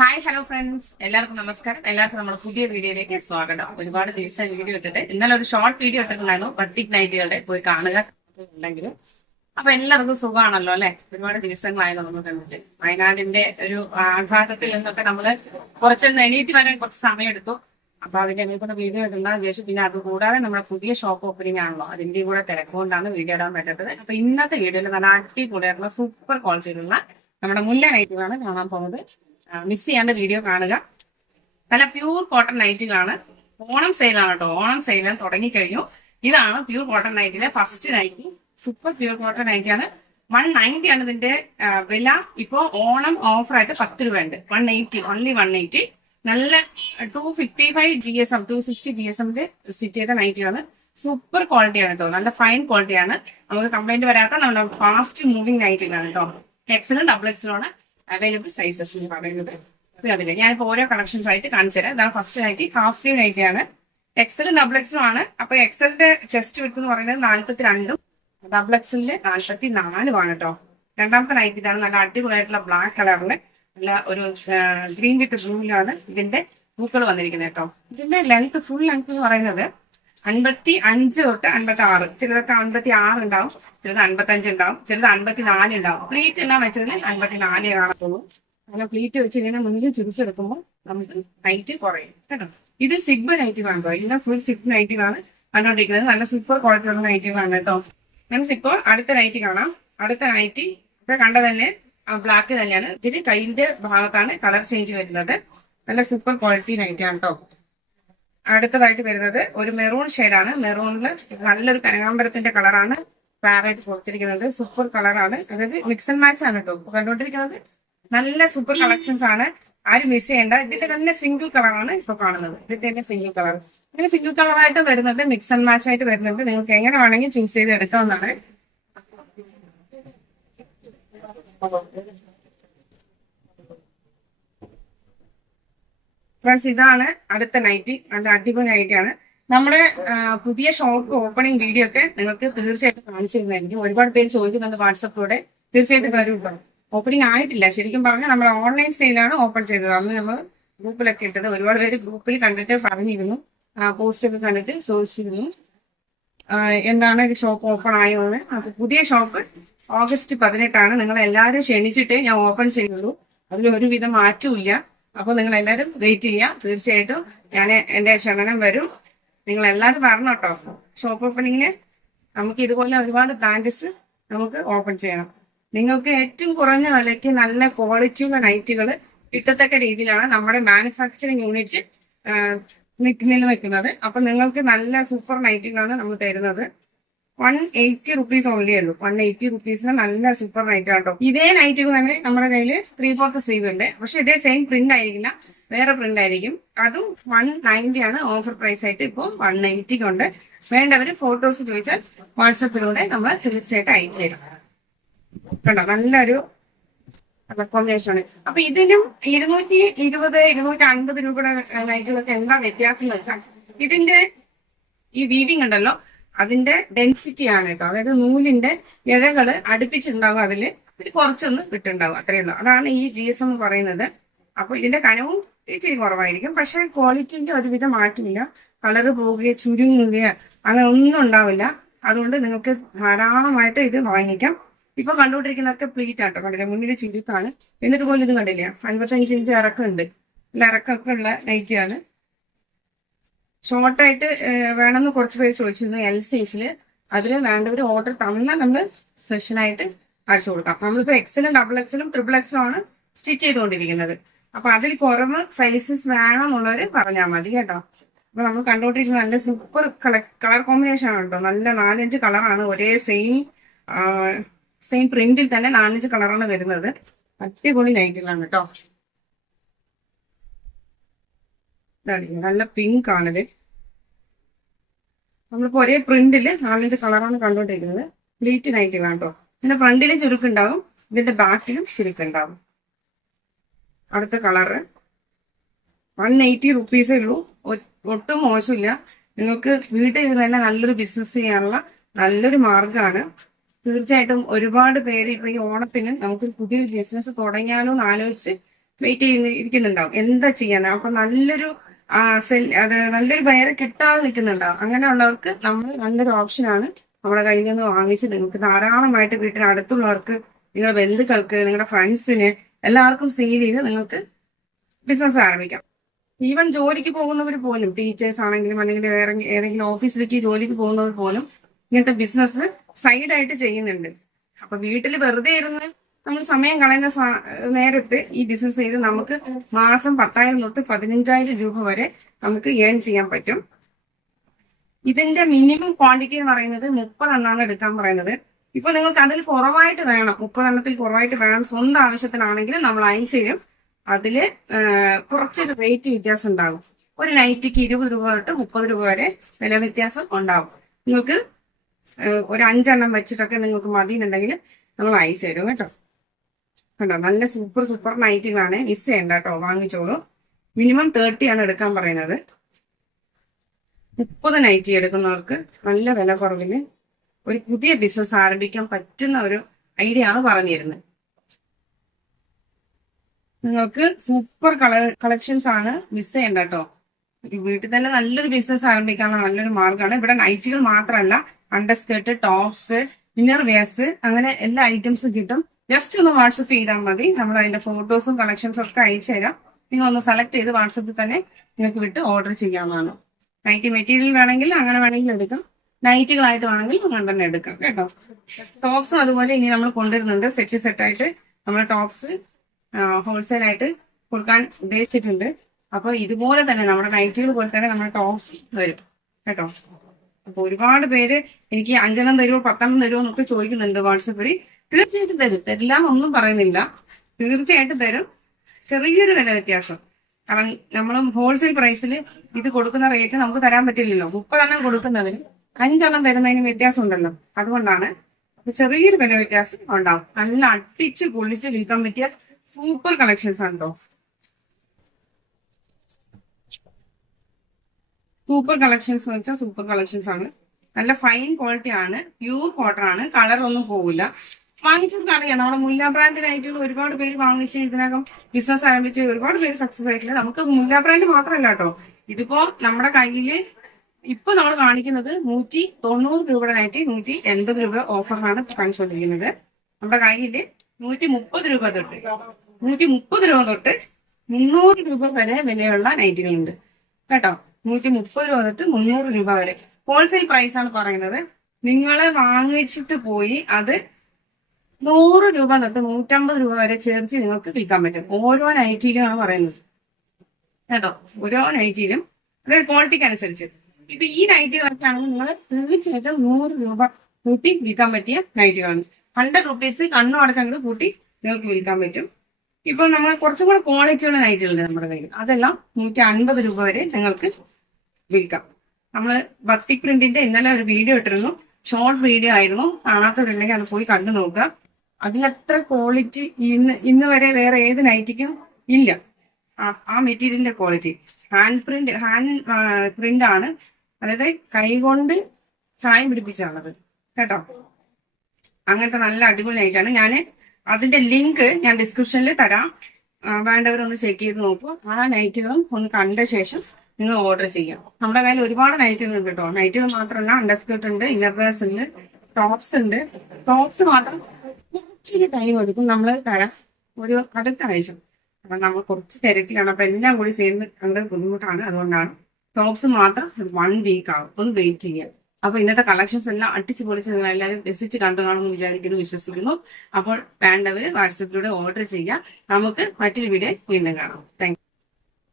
Hi hello friends, എല്ലാവർക്കും നമസ്കാരം. എല്ലാവർക്കും നമ്മുടെ പുതിയ വീഡിയോയിലേക്ക് സ്വാഗതം. ഒരുപാട് ദിവസം വീഡിയോ ഇട്ടിട്ട് ഇന്നലെ ഒരു ഷോർട്ട് വീഡിയോ ഇട്ടിട്ടുണ്ടായിരുന്നു ബട്ടിക് നൈറ്റികളുടെ, പോയി കാണുക ഉണ്ടെങ്കിൽ. അപ്പൊ എല്ലാവർക്കും സുഖമാണല്ലോ അല്ലെ? ഒരുപാട് ദിവസങ്ങളായി നമ്മൾ കണ്ടിട്ട്. വയനാടിന്റെ ഒരു ആഘാതത്തിൽ നിന്നൊക്കെ നമ്മള് കുറച്ചൊന്ന് എണീറ്റ് വരാൻ കുറച്ച് സമയം എടുത്തു. അപ്പൊ അതിന്റെ എണീക്കുന്ന വീഡിയോ ഇടുന്നതെന്ന് വിചാരിച്ചു. പിന്നെ അതുകൂടാതെ നമ്മുടെ പുതിയ ഷോപ്പ് ഓപ്പണിംഗ് ആണല്ലോ, അതിന്റെയും കൂടെ തിരക്കുകൊണ്ടാണ് വീഡിയോ ഇടാൻ പറ്റാത്തത്. അപ്പൊ ഇന്നത്തെ വീഡിയോയിൽ നല്ല അടിപൊളിയായിട്ടുള്ള സൂപ്പർ ക്വാളിറ്റിയിലുള്ള നമ്മുടെ മുല്ല നൈറ്റുകളാണ് കാണാൻ പോകുന്നത്. മിസ് ചെയ്യാണ്ട് വീഡിയോ കാണുക. നല്ല പ്യൂർ കോട്ടൺ നൈറ്റിലാണ്. ഓണം സെയിലാണ് കേട്ടോ. ഓണം സെയിലാണ് തുടങ്ങിക്കഴിഞ്ഞു. ഇതാണ് പ്യൂർ കോട്ടൺ നൈറ്റിലെ first nighty. Super pure cotton നൈറ്റിയാണ്. 190 ആണ് ഇതിന്റെ വില. ഇപ്പോ ഓണം ഓഫറായിട്ട് 10 രൂപയുണ്ട്. 180, ഓൺലി 180. നല്ല 255 GSM 260 GSMന്റെ സ്റ്റിച്ച് ചെയ്ത നൈറ്റിയാണ്. സൂപ്പർ ക്വാളിറ്റിയാണ് കേട്ടോ. നല്ല ഫൈൻ ക്വാളിറ്റിയാണ്. നമുക്ക് കംപ്ലൈന്റ് വരാത്ത നമ്മുടെ ഫാസ്റ്റ് മൂവിങ് നൈറ്റിലാണ് കേട്ടോ. എക്സലും ഡബിൾ എക്സലും ആണ് അവൈലബിൾ സൈസസ് എന്ന് പറയുന്നത്. അതില്ല, ഞാനിപ്പോ ഓരോ കളക്ഷൻസ് ആയിട്ട് കാണിച്ചു തരാം. ഇതാണ് ഫസ്റ്റ് നൈറ്റി. ഹാഫ് സ്ലീവ് നൈറ്റിയാണ്. എക്സലും ഡബിൾ എക്സലും ആണ്. അപ്പൊ എക്സലിന്റെ ചെസ്റ്റ് വിഡ്ത്ത് എന്ന് പറയുന്നത് 42, ഡബിൾ എക്സലിന്റെ 44 ആണ് കേട്ടോ. രണ്ടാമത്തെ നൈറ്റി ഇതാണ്. നല്ല അടിപൊളിയായിട്ടുള്ള ബ്ലാക്ക് കളറില് നല്ല ഒരു ഗ്രീൻ വിത്ത് ബ്ലൂവിലാണ് ഇതിന്റെ പൂക്കൾ വന്നിരിക്കുന്നത് കേട്ടോ. ഇതിന്റെ ലെങ്ത്, ഫുൾ ലെങ്ത് എന്ന് പറയുന്നത് 55 തൊട്ട് 56. ചിലർക്ക് 56 ഉണ്ടാവും, ചിലത് 55 ഉണ്ടാവും, ചിലത് 54 ഉണ്ടാവും. പ്ലീറ്റ് എല്ലാം വെച്ചതിൽ 54 കാണത്തുള്ളൂ. അങ്ങനെ പ്ലീറ്റ് വെച്ച് ഇങ്ങനെ മുന്നിൽ ചുരുക്കെടുക്കുമ്പോൾ നമുക്ക് നൈറ്റ് കുറയും കേട്ടോ. ഇത് സിബ് നൈറ്റീവാണ് കേട്ടോ. ഇതിന്റെ ഫുൾ സിബ് നൈറ്റീവാണ് കണ്ടോണ്ടിരിക്കുന്നത്. നല്ല സൂപ്പർ ക്വാളിറ്റി ഉള്ള നൈറ്റീവാണ് കേട്ടോ. നമുക്കിപ്പോൾ അടുത്ത നൈറ്റി കാണാം. അടുത്ത നൈറ്റി ഇപ്പൊ കണ്ട തന്നെ ബ്ലാക്ക് തന്നെയാണ്. ഇതിന് കൈന്റെ ഭാഗത്താണ് കളർ ചേഞ്ച് വരുന്നത്. നല്ല സൂപ്പർ ക്വാളിറ്റി നൈറ്റിയാണ് കേട്ടോ. അടുത്തതായിട്ട് വരുന്നത് ഒരു മെറൂൺ ഷെയ്ഡാണ്. മെറൂണില് നല്ലൊരു കനകാമ്പരത്തിന്റെ കളറാണ് പാരറ്റ് കൊടുത്തിരിക്കുന്നത്. സൂപ്പർ കളറാണ്. അതായത് മിക്സ് ആൻഡ് മാച്ച് ആണ് കേട്ടോ കണ്ടുകൊണ്ടിരിക്കുന്നത്. നല്ല സൂപ്പർ കളക്ഷൻസ് ആണ്, ആരും മിസ് ചെയ്യേണ്ട. ഇതിന്റെ തന്നെ സിംഗിൾ കളറാണ് ഇപ്പൊ കാണുന്നത്. ഇതിന്റെ തന്നെ സിംഗിൾ കളർ. ഇങ്ങനെ സിംഗിൾ കളറായിട്ട് വരുന്നുണ്ട്, മിക്സ് ആൻഡ് മാച്ച് ആയിട്ട് വരുന്നുണ്ട്. നിങ്ങൾക്ക് എങ്ങനെ വേണമെങ്കിൽ ചൂസ് ചെയ്ത് എടുക്കാവുന്നതാണ്. ഫ്രണ്ട്സ്, ഇതാണ് അടുത്ത നൈറ്റി. നല്ല അടിപൊളി നൈറ്റിയാണ്. നമ്മുടെ പുതിയ ഷോപ്പ് ഓപ്പണിംഗ് വീഡിയോ ഒക്കെ നിങ്ങൾക്ക് തീർച്ചയായിട്ടും കാണിച്ചിരുന്നതായിരിക്കും. ഒരുപാട് പേര് ചോദിക്കുന്നുണ്ട് വാട്സപ്പിലൂടെ. തീർച്ചയായിട്ടും വരും കേട്ടോ. ഓപ്പണിംഗ് ആയിട്ടില്ല, ശരിക്കും പറഞ്ഞാൽ നമ്മൾ ഓൺലൈൻ സെയിലാണ് ഓപ്പൺ ചെയ്തത്. അന്ന് നമ്മൾ ഗ്രൂപ്പിലൊക്കെ ഇട്ടത്. ഒരുപാട് പേര് ഗ്രൂപ്പിൽ കണ്ടിട്ട് പറഞ്ഞിരുന്നു, പോസ്റ്റ് ഒക്കെ കണ്ടിട്ട് ചോദിച്ചിരുന്നു എന്താണ് ഷോപ്പ് ഓപ്പൺ ആയോന്ന്. അപ്പൊ പുതിയ ഷോപ്പ് ഓഗസ്റ്റ് 18 നിങ്ങൾ എല്ലാവരും ക്ഷണിച്ചിട്ടേ ഞാൻ ഓപ്പൺ ചെയ്യുള്ളൂ. അതിലൊരുവിധ മാറ്റവും ഇല്ല. അപ്പൊ നിങ്ങൾ എല്ലാവരും വെയിറ്റ് ചെയ്യാം. തീർച്ചയായിട്ടും ഞാൻ എന്റെ ക്ഷണനം വരും. നിങ്ങൾ എല്ലാവരും വരണം കേട്ടോ. ഷോപ്പ് ഓപ്പണിങ്ങിന് നമുക്ക് ഇതുപോലെ ഒരുപാട് ബ്രാഞ്ചസ് നമുക്ക് ഓപ്പൺ ചെയ്യണം. നിങ്ങൾക്ക് ഏറ്റവും കുറഞ്ഞ വിലയ്ക്ക് നല്ല ക്വാളിറ്റിയുള്ള നൈറ്റുകൾ കിട്ടത്തക്ക രീതിയിലാണ് നമ്മുടെ മാനുഫാക്ചറിങ് യൂണിറ്റ് നിൽക്കുന്നത്. അപ്പൊ നിങ്ങൾക്ക് നല്ല സൂപ്പർ നൈറ്റുകളാണ് നമ്മൾ തരുന്നത്. 180 റുപ്പീസ് ഓൺലി ഉള്ളൂ. 180 റുപ്പീസിന് നല്ല സൂപ്പർ നൈറ്റ് കേട്ടോ. ഇതേ നൈറ്റ് തന്നെ നമ്മുടെ കയ്യിൽ 3/4 സ്ലീവ് ഉണ്ട്. പക്ഷെ ഇതേ സെയിം പ്രിന്റ് ആയിരിക്കില്ല, വേറെ പ്രിന്റ് ആയിരിക്കും. അതും 190 ആണ് ഓഫർ പ്രൈസ് ആയിട്ട് ഇപ്പോൾ 180 കൊണ്ട്. വേണ്ടവര് ഫോട്ടോസ് ചോദിച്ചാൽ വാട്സപ്പിലൂടെ നമ്മൾ തീർച്ചയായിട്ടും അയച്ചു തരും കേട്ടോ. നല്ലൊരു കോമ്പിനേഷൻ ആണ്. അപ്പൊ ഇതിനും 220, 250 രൂപയുടെ നൈറ്റുകളൊക്കെ എന്താ വ്യത്യാസം എന്ന് വെച്ചാൽ ഇതിന്റെ ഈ വീവിങ് ഉണ്ടല്ലോ, അതിന്റെ ഡെൻസിറ്റി ആണ് കേട്ടോ. അതായത് നൂലിന്റെ ഇഴകള് അടുപ്പിച്ചിട്ടുണ്ടാകും. അതില് കുറച്ചൊന്ന് വിട്ടുണ്ടാകും, അത്രയേ ഉള്ളൂ. അതാണ് ഈ GSM എന്ന് പറയുന്നത്. അപ്പൊ ഇതിന്റെ കനവും ഇച്ചിരി കുറവായിരിക്കും. പക്ഷെ ക്വാളിറ്റിന്റെ ഒരുവിധ മാറ്റമില്ല. കളറ് പോവുകയോ ചുരുങ്ങുകയോ അങ്ങനെ ഒന്നും ഉണ്ടാവില്ല. അതുകൊണ്ട് നിങ്ങൾക്ക് ധാരാളമായിട്ട് ഇത് വാങ്ങിക്കാം. ഇപ്പൊ കണ്ടുകൊണ്ടിരിക്കുന്നതൊക്കെ പ്ലീറ്റ് ആട്ടോ. കണ്ടില്ല, മുന്നിൽ ചുരുക്കാണ്. എന്നിട്ട് പോലും ഇത് കണ്ടില്ല, 55 ഇഞ്ച് ഇറക്കമുണ്ട്. ഇതിൽ ഇറക്കമൊക്കെ ഉള്ള നൈറ്റിയാണ്. ഷോർട്ടായിട്ട് വേണമെന്ന് കുറച്ച് പേര് ചോദിച്ചിരുന്നു L സൈസിൽ. അതിൽ വേണ്ടവർ ഓർഡർ തന്നാൽ നമ്മൾ സ്പെഷ്യലായിട്ട് അടിച്ചു കൊടുക്കാം. നമ്മളിപ്പോ എക്സലും ഡബിൾ എക്സലും ട്രിപ്പിൾ എക്സലും ആണ് സ്റ്റിച്ച് ചെയ്തുകൊണ്ടിരിക്കുന്നത്. അപ്പൊ അതിൽ കുറവ് സൈസസ് വേണമെന്നുള്ളവര് പറഞ്ഞാൽ മതി കേട്ടോ. അപ്പൊ നമ്മൾ കണ്ടുകൊണ്ടിരിക്കുന്നത് നല്ല സൂപ്പർ കളർ കോമ്പിനേഷൻ ആണ് കേട്ടോ. നല്ല 4-5 കളറാണ് ഒരേ സെയിം പ്രിന്റിൽ തന്നെ 4-5 കളറാണ് വരുന്നത്. അടിപൊളി നൈറ്റിലാണ് കേട്ടോ. നല്ല പിങ്ക് ആണിത്. നമ്മളിപ്പോ ഒരേ പ്രിന്റില് 4-5 കളറാണ് കണ്ടോണ്ടിരിക്കുന്നത്. പ്ലീറ്റ് നൈറ്റിലാണ് കേട്ടോ. ഇതിന്റെ ഫ്രണ്ടിലും ചുരുക്കുണ്ടാവും, ഇതിന്റെ ബാക്കിലും ചുരുക്കുണ്ടാവും. അടുത്ത കളറ് 180 റുപ്പീസേ ഉള്ളൂ. ഒട്ടും മോശമില്ല. നിങ്ങൾക്ക് വീട്ടിൽ ഇരുന്ന് തന്നെ നല്ലൊരു ബിസിനസ് ചെയ്യാനുള്ള നല്ലൊരു മാർഗമാണ്. തീർച്ചയായിട്ടും ഒരുപാട് പേര് ഇപ്പൊ ഈ ഓണത്തിന് നമുക്ക് പുതിയൊരു ബിസിനസ് തുടങ്ങിയാലോ എന്ന് ആലോചിച്ച് വെയിറ്റ് ഇരിക്കുന്നുണ്ടാവും, എന്താ ചെയ്യാനാ. അപ്പൊ നല്ലൊരു നല്ലൊരു ബയറെ കിട്ടാതെ നിൽക്കുന്നുണ്ടാവും. അങ്ങനെയുള്ളവർക്ക് നമ്മൾ നല്ലൊരു ഓപ്ഷനാണ് നമ്മുടെ കയ്യിൽ നിന്ന് വാങ്ങിച്ച് നിങ്ങൾക്ക് ധാരാളമായിട്ട് വീട്ടിനടുത്തുള്ളവർക്ക്, നിങ്ങളുടെ ബന്ധുക്കൾക്ക്, നിങ്ങളുടെ ഫ്രണ്ട്സിന് എല്ലാവർക്കും സെയിൽ ചെയ്ത് നിങ്ങൾക്ക് ബിസിനസ് ആരംഭിക്കാം. ഈവൻ ജോലിക്ക് പോകുന്നവർ പോലും, ടീച്ചേഴ്സ് ആണെങ്കിലും അല്ലെങ്കിൽ വേറെ ഏതെങ്കിലും ഓഫീസിലേക്ക് ജോലിക്ക് പോകുന്നവർ പോലും ഇങ്ങനത്തെ ബിസിനസ് സൈഡായിട്ട് ചെയ്യുന്നുണ്ട്. അപ്പൊ വീട്ടിൽ വെറുതെ ഇരുന്ന് നമ്മൾ സമയം കളയുന്ന നേരത്ത് ഈ ബിസിനസ് ചെയ്ത് നമുക്ക് മാസം 10,000 തൊട്ട് 15,000 രൂപ വരെ നമുക്ക് ഏൺ ചെയ്യാൻ പറ്റും. ഇതിന്റെ മിനിമം ക്വാണ്ടിറ്റി എന്ന് പറയുന്നത് 30 എണ്ണമാണ് എടുക്കാൻ പറയുന്നത്. ഇപ്പൊ നിങ്ങൾക്ക് അതിൽ കുറവായിട്ട് വേണം, 30 എണ്ണത്തിൽ കുറവായിട്ട് വേണം സ്വന്തം ആവശ്യത്തിനാണെങ്കിൽ നമ്മൾ അയച്ചുതരും. അതില് കുറച്ചൊരു റേറ്റ് വ്യത്യാസം ഉണ്ടാകും. ഒരു നൈറ്റിക്ക് 20 രൂപ തൊട്ട് 30 രൂപ വരെ വില വ്യത്യാസം ഉണ്ടാകും. നിങ്ങൾക്ക് ഒരു 5 എണ്ണം വെച്ചിട്ടൊക്കെ നിങ്ങൾക്ക് മതി എന്നുണ്ടെങ്കിൽ നമ്മൾ അയച്ചു തരും കേട്ടോ. കണ്ടോ, നല്ല സൂപ്പർ നൈറ്റികളാണ്, മിസ് ചെയ്യണ്ട കേട്ടോ, വാങ്ങിച്ചോളൂ. മിനിമം 30 ആണ് എടുക്കാൻ പറയുന്നത്. 30 നൈറ്റി എടുക്കുന്നവർക്ക് നല്ല വില കുറവിന് ഒരു പുതിയ ബിസിനസ് ആരംഭിക്കാൻ പറ്റുന്ന ഒരു ഐഡിയ ആണ് പറഞ്ഞു തരുന്നത്. നിങ്ങൾക്ക് സൂപ്പർ കളക്ഷൻസ് ആണ്, മിസ് ചെയ്യണ്ട കേട്ടോ. വീട്ടിൽ തന്നെ നല്ലൊരു ബിസിനസ് ആരംഭിക്കാനുള്ള നല്ലൊരു മാർഗ്ഗമാണ്. ഇവിടെ നൈറ്റികൾ മാത്രമല്ല, അണ്ടർസ്കേർട്ട്, ടോപ്സ്, ഇന്നർ വെയർസ്, അങ്ങനെ എല്ലാ ഐറ്റംസും കിട്ടും. ജസ്റ്റ് ഒന്ന് വാട്സപ്പ് ചെയ്താൽ മതി, നമ്മൾ അതിന്റെ ഫോട്ടോസും കളക്ഷൻസും ഒക്കെ അയച്ചു തരാം. നിങ്ങൾ ഒന്ന് സെലക്ട് ചെയ്ത് വാട്സപ്പിൽ തന്നെ നിങ്ങൾക്ക് വിട്ട് ഓർഡർ ചെയ്യാവുന്നതാണ്. നൈറ്റി മെറ്റീരിയൽ വേണമെങ്കിൽ അങ്ങനെ വേണമെങ്കിൽ എടുക്കാം, നൈറ്റുകളായിട്ട് വേണമെങ്കിൽ അങ്ങനെ തന്നെ എടുക്കാം കേട്ടോ. ടോപ്സും അതുപോലെ ഇനി നമ്മൾ കൊണ്ടുവരുന്നുണ്ട്, സെറ്റായിട്ട് നമ്മൾ ടോപ്സ് ഹോൾസെയിൽ ആയിട്ട് കൊടുക്കാൻ ഉദ്ദേശിച്ചിട്ടുണ്ട്. അപ്പൊ ഇതുപോലെ തന്നെ നമ്മുടെ നൈറ്റുകൾ പോലെ തന്നെ നമ്മുടെ ടോപ്സ് വരും കേട്ടോ. അപ്പൊ ഒരുപാട് പേര് എനിക്ക് 5 എണ്ണം തരുമോ 10 എണ്ണം തരുമോ എന്നൊക്കെ ചോദിക്കുന്നുണ്ട് വാട്സപ്പിൽ. തീർച്ചയായിട്ടും തരും, തരില്ല ഒന്നും പറയുന്നില്ല, തീർച്ചയായിട്ടും തരും. ചെറിയൊരു വില വ്യത്യാസം, കാരണം നമ്മൾ ഹോൾസെയിൽ പ്രൈസിൽ ഇത് കൊടുക്കുന്ന റേറ്റ് നമുക്ക് തരാൻ പറ്റില്ലല്ലോ. 30 എണ്ണം കൊടുക്കുന്നതിന് 5 എണ്ണം തരുന്നതിന് വ്യത്യാസം ഉണ്ടല്ലോ, അതുകൊണ്ടാണ്. അപ്പൊ ചെറിയൊരു വില വ്യത്യാസം ഉണ്ടാവും. നല്ല അട്ടിച്ച് പൊളിച്ച് വിൽക്കാൻ പറ്റിയ സൂപ്പർ കളക്ഷൻസ് ആണ് കേട്ടോ. സൂപ്പർ കളക്ഷൻസ് എന്ന് വെച്ചാൽ സൂപ്പർ കളക്ഷൻസ് ആണ്. നല്ല ഫൈൻ ക്വാളിറ്റി ആണ്, പ്യൂർ കോട്ടൺ ആണ്, കളർ ഒന്നും പോകില്ല. വാങ്ങിച്ചവർക്ക് അറിയാം, നമ്മുടെ മുല്ല ബ്രാൻഡിനായിട്ടുള്ള ഒരുപാട് പേര് വാങ്ങിച്ച് ഇതിനകം ബിസിനസ് ആരംഭിച്ച് ഒരുപാട് പേര് സക്സസ് ആയിട്ടില്ല. നമുക്ക് മുല്ല ബ്രാൻഡ് മാത്രമല്ല കേട്ടോ, ഇതിപ്പോ നമ്മുടെ കയ്യില് ഇപ്പൊ നമ്മൾ കാണിക്കുന്നത് 190 രൂപയുടെ നൈറ്റി 180 രൂപ ഓഫറിനാണ് കാണിച്ചുകൊണ്ടിരിക്കുന്നത്. നമ്മുടെ കയ്യില് 130 രൂപ തൊട്ട് 300 രൂപ വരെ വിലയുള്ള നൈറ്റികളുണ്ട് കേട്ടോ. 130 രൂപ തൊട്ട് 300 രൂപ വരെ ഹോൾസെയിൽ പ്രൈസ് ആണ് പറയുന്നത്. നിങ്ങളെ വാങ്ങിച്ചിട്ട് പോയി അത് 100 രൂപ തൊട്ട് 150 രൂപ വരെ ചേർത്ത് നിങ്ങൾക്ക് വിൽക്കാൻ പറ്റും. ഓരോ നൈറ്റിയിലുമാണ് പറയുന്നത് കേട്ടോ, ഓരോ നൈറ്റിയിലും അതായത് ക്വാളിറ്റിക്ക് അനുസരിച്ച്. ഇപ്പൊ ഈ നൈറ്റികളൊക്കെയാണെങ്കിൽ നിങ്ങൾ തീർച്ചയായിട്ടും 100 രൂപ കൂട്ടി വിൽക്കാൻ പറ്റിയ നൈറ്റികളാണ്. 100 റുപ്പീസ് കണ്ണു അടച്ചങ്ങ് കൂട്ടി നിങ്ങൾക്ക് വിൽക്കാൻ പറ്റും. ഇപ്പൊ നമ്മൾ കുറച്ചും കൂടെ ക്വാളിറ്റിയുള്ള നൈറ്റുകളുണ്ട് നമ്മുടെ കയ്യിൽ, അതെല്ലാം 150 രൂപ വരെ നിങ്ങൾക്ക് വിൽക്കാം. നമ്മള് ബത്തിക് പ്രിന്റിന്റെ ഇന്നലെ ഒരു വീഡിയോ ഇട്ടിരുന്നു, ഷോർട്ട് വീഡിയോ ആയിരുന്നു. കാണാത്തവരുണ്ടെങ്കിൽ അത് പോയി കണ്ടു നോക്കുക. അതിലത്ര ക്വാളിറ്റി ഇന്ന് വരെ വേറെ ഏത് നൈറ്റിക്കും ഇല്ല. ആ മെറ്റീരിയലിന്റെ ക്വാളിറ്റി ഹാൻഡ് പ്രിന്റ് ആണ്, അതായത് കൈകൊണ്ട് ചായം പിടിപ്പിച്ചാണത് കേട്ടോ. അങ്ങനത്തെ നല്ല അടിപൊളി നൈറ്റാണ്. ഞാൻ അതിന്റെ ലിങ്ക് ഞാൻ ഡിസ്ക്രിപ്ഷനിൽ തരാം, വേണ്ടവരൊന്ന് ചെക്ക് ചെയ്ത് നോക്കൂ. ആ നൈറ്റുകളും ഒന്ന് കണ്ട ശേഷം നിങ്ങൾ ഓർഡർ ചെയ്യാം. നമ്മുടെ കയ്യിൽ ഒരുപാട് നൈറ്റുകൾ ഉണ്ട് കേട്ടോ. നൈറ്റുകൾ മാത്രമല്ല, അണ്ടർസ്കേർട്ട് ഉണ്ട്, ഇന്നർവേഴ്സ് ഉണ്ട്, ടോപ്സ് ഉണ്ട്. ടോപ്സ് മാത്രം കുറച്ചൊരു ടൈം എടുക്കും നമ്മൾ തരാം, ഒരു അടുത്ത ആഴ്ച. അപ്പൊ നമ്മൾ കുറച്ച് തിരക്കിലാണ്, അപ്പൊ എല്ലാം കൂടി ചെയ്യുന്നത് നമ്മുടെ ബുദ്ധിമുട്ടാണ്. അതുകൊണ്ടാണ് ടോപ്സ് മാത്രം 1 വീക്ക് ആവും, ഒന്ന് വെയിറ്റ് ചെയ്യാം. അപ്പൊ ഇന്നത്തെ കളക്ഷൻസ് എല്ലാം അടിച്ചു പൊളിച്ച് നിങ്ങൾ എല്ലാവരും രസിച്ച് കണ്ടു കാണുമെന്ന് വിചാരിക്കുന്നു, വിശ്വസിക്കുന്നു. അപ്പോൾ വേണ്ടവര് വാട്സപ്പിലൂടെ ഓർഡർ ചെയ്യാം. നമുക്ക് മറ്റൊരു വീഡിയോ വീണ്ടും കാണാം. താങ്ക്